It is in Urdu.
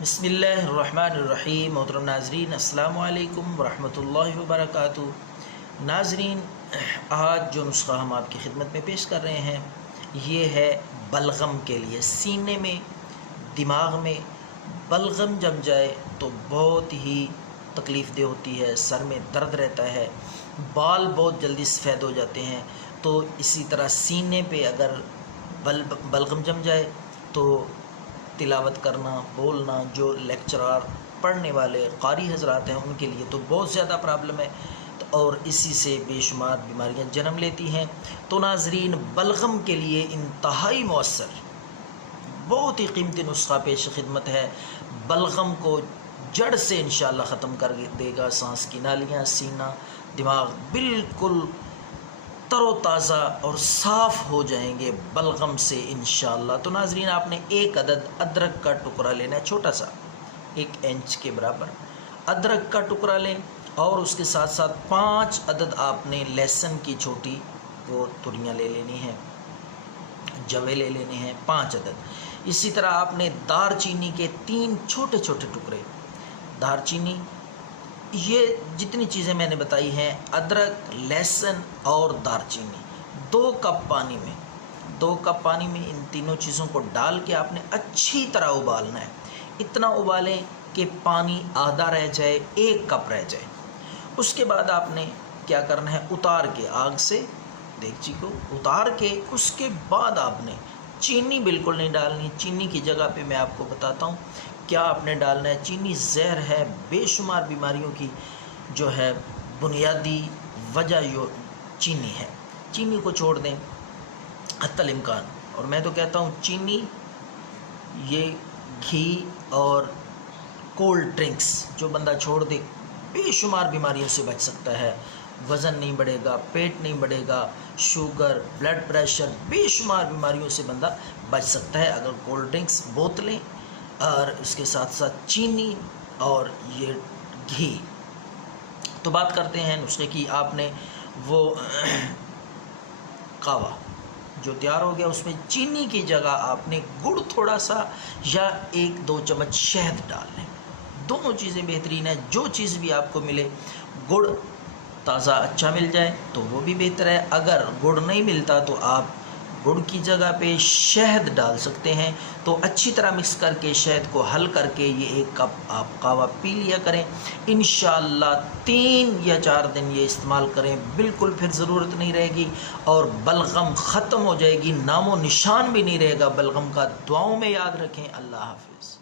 بسم اللہ الرحمن الرحیم۔ محترم ناظرین، السلام علیکم ورحمۃ اللہ وبرکاتہ۔ ناظرین، آج جو نسخہ ہم آپ کی خدمت میں پیش کر رہے ہیں یہ ہے بلغم کے لیے۔ سینے میں، دماغ میں بلغم جم جائے تو بہت ہی تکلیف دہ ہوتی ہے، سر میں درد رہتا ہے، بال بہت جلدی سفید ہو جاتے ہیں۔ تو اسی طرح سینے پہ اگر بلغم جم جائے تو تلاوت کرنا، بولنا، جو لیکچرار پڑھنے والے قاری حضرات ہیں ان کے لیے تو بہت زیادہ پرابلم ہے، اور اسی سے بے شمار بیماریاں جنم لیتی ہیں۔ تو ناظرین، بلغم کے لیے انتہائی مؤثر، بہت ہی قیمتی نسخہ پیش خدمت ہے۔ بلغم کو جڑ سے انشاءاللہ ختم کر دے گا۔ سانس کی نالیاں، سینہ، دماغ بالکل تر و تازہ اور صاف ہو جائیں گے بلغم سے انشاءاللہ۔ تو ناظرین، آپ نے ایک عدد ادرک کا ٹکڑا لینا ہے، چھوٹا سا 1 انچ کے برابر ادرک کا ٹکڑا لیں، اور اس کے ساتھ ساتھ 5 عدد آپ نے لہسن کی چھوٹی وہ تریاں لے لینی ہیں، جوے لے لینے ہیں 5 عدد۔ اسی طرح آپ نے دار چینی کے 3 چھوٹے چھوٹے ٹکڑے، دار چینی، یہ جتنی چیزیں میں نے بتائی ہیں، ادرک، لہسن اور دار چینی، 2 کپ پانی میں ان تینوں چیزوں کو ڈال کے آپ نے اچھی طرح ابالنا ہے۔ اتنا ابالیں کہ پانی آدھا رہ جائے، 1 کپ رہ جائے۔ اس کے بعد آپ نے کیا کرنا ہے، اتار کے آگ سے دیگچی کو اتار کے اس کے بعد آپ نے چینی بالکل نہیں ڈالنی۔ چینی کی جگہ پہ میں آپ کو بتاتا ہوں کیا آپ نے ڈالنا ہے۔ چینی زہر ہے، بے شمار بیماریوں کی جو ہے بنیادی وجہ یہ چینی ہے۔ چینی کو چھوڑ دیں حتی الامکان، اور میں تو کہتا ہوں چینی، یہ گھی اور کولڈ ڈرنکس جو بندہ چھوڑ دے بے شمار بیماریوں سے بچ سکتا ہے۔ وزن نہیں بڑھے گا، پیٹ نہیں بڑھے گا، شوگر، بلڈ پریشر، بے شمار بیماریوں سے بندہ بچ سکتا ہے اگر کولڈ ڈرنکس، بوتلیں اور اس کے ساتھ ساتھ چینی اور یہ گھی۔ تو بات کرتے ہیں نسخے کی۔ آپ نے وہ قہوہ جو تیار ہو گیا، اس میں چینی کی جگہ آپ نے گڑ تھوڑا سا یا 1-2 چمچ شہد ڈال لیں۔ دونوں چیزیں بہترین ہیں، جو چیز بھی آپ کو ملے، گڑ تازہ اچھا مل جائے تو وہ بھی بہتر ہے۔ اگر گڑ نہیں ملتا تو آپ گڑ کی جگہ پہ شہد ڈال سکتے ہیں۔ تو اچھی طرح مکس کر کے شہد کو حل کر کے یہ 1 کپ آپ قہوہ پی لیا کریں انشاءاللہ۔ 3 یا 4 دن یہ استعمال کریں، بالکل پھر ضرورت نہیں رہے گی، اور بلغم ختم ہو جائے گی، نام و نشان بھی نہیں رہے گا بلغم کا۔ دعاؤں میں یاد رکھیں۔ اللہ حافظ۔